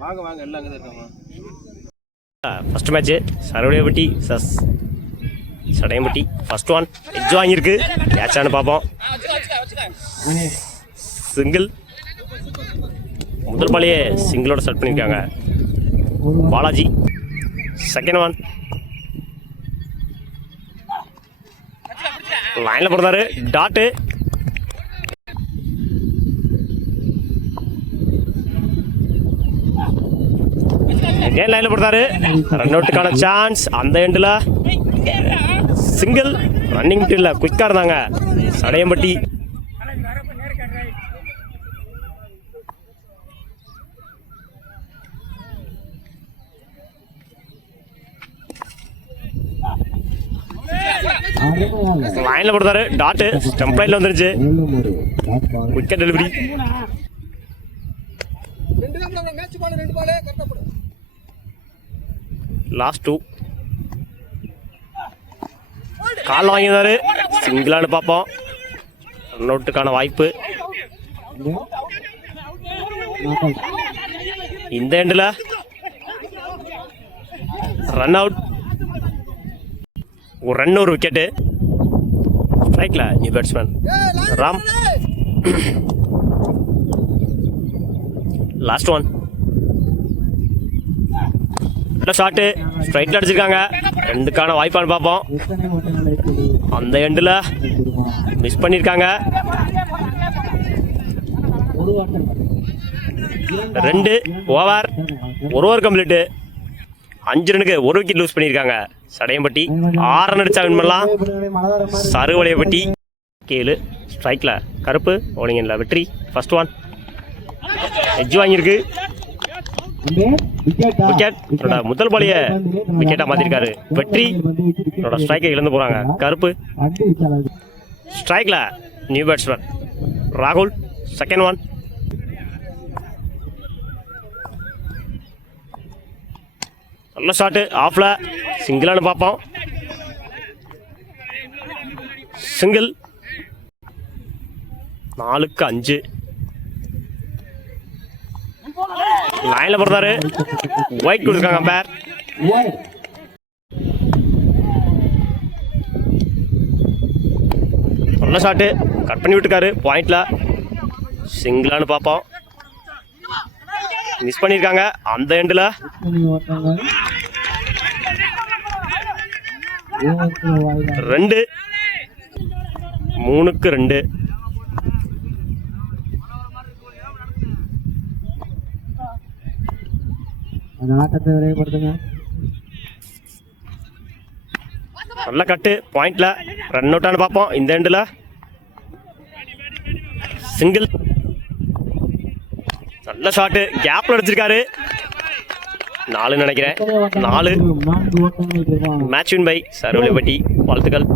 வாங்க வாங்க எல்லாம் அங்கே தான் இருக்காங்க. ஃபர்ஸ்ட் மேட்ச் சரவடியாபட்டி சஸ் சடையம்பட்டி. ஃபர்ஸ்ட் ஒன் எட்ஜ் வாங்கியிருக்கு. கேட்சானு பார்ப்போம். சிங்கிள். முதல் பாலையே சிங்கிளோட ஸ்டார்ட் பண்ணியிருக்காங்க பாலாஜி. செகண்ட் ஒன் லைனில் போடுறாரு. டாட்டு. ஏன் லைனில் போடுறாரு. ரன் அவுட்டுக்கான சான்ஸ். அந்த எண்டில் சிங்கிள். ரன்னிங் மட்டும் இல்லை, குயிக்காக இருந்தாங்க சடையம்பட்டி. லைன்ல போடுறாரு. டாட்டு. ஸ்டம்ப் லைன்ல வந்துருச்சு. Wicket delivery. லாஸ்ட் 2. கால் வாங்கினாரு. சிங்கிளானு பார்ப்போம். ரன் அவுட்டுக்கான வாய்ப்பு. இந்த எண்டில் ரன் அவுட். ஒரு ரன் ஒரு விக்கெட்டு. ஸ்ட்ரைக்ல new batsman Ram. Last one. Shot ஸ்ட்ரைட்ல அடிச்சிருக்காங்க. ரெண்டுக்கான வாய்ப்பான்னு பார்ப்போம். அந்த எண்டில் மிஸ் பண்ணியிருக்காங்க. 2 ஓவர். 1 over complete. 5 ரனுக்கு 1 விக்கெட் லூஸ் பண்ணியிருக்காங்க சடையம்பட்டி. 6 ரன் அடிச்சா வின் பண்ணலாம் சருவளையப்பட்டி. 7 ஸ்ட்ரைக்ல கருப்பு. ஓலிங்கன்ல வெற்றி. ஃபர்ஸ்ட் ஒன் எட்ஜ் வாங்கியிருக்கு. விக்கெட். முதல் பாலிய விக்கெட்டா மாத்திருக்காரு வெற்றி. ஸ்ட்ரைக்கை இழந்து போறாங்க கருப்பு. ஸ்ட்ரைக்ல நியூ பேட்ஸ்மேன் ராகுல். செகண்ட் ஒன் நல்ல ஷாட்டு. ஆஃப்ல சிங்கிளானு பார்ப்போம். சிங்கிள். 4க்கு 5. லைன்ல போடுறாரு. ஒயிட் கொடுத்துருக்காங்க அம்பேர். நல்ல ஷாட்டு. கட் பண்ணி விட்டுருக்காரு பாயிண்ட்ல. சிங்கிளானு பார்ப்போம். மிஸ் பண்ணியிருக்காங்க அந்த எண்டில். 2 3க்கு 2. நல்ல கட்டு பாயிண்ட்ல. ரன் அவுட்டானு பார்ப்போம். இந்த எண்டில் சிங்கிள். நல்ல ஷாட்டு. கேப்ல அடிச்சிருக்காரு. 4 நினைக்கிறேன். 4. Match win by Saravalaiyappatti. வாழ்த்துக்கள்.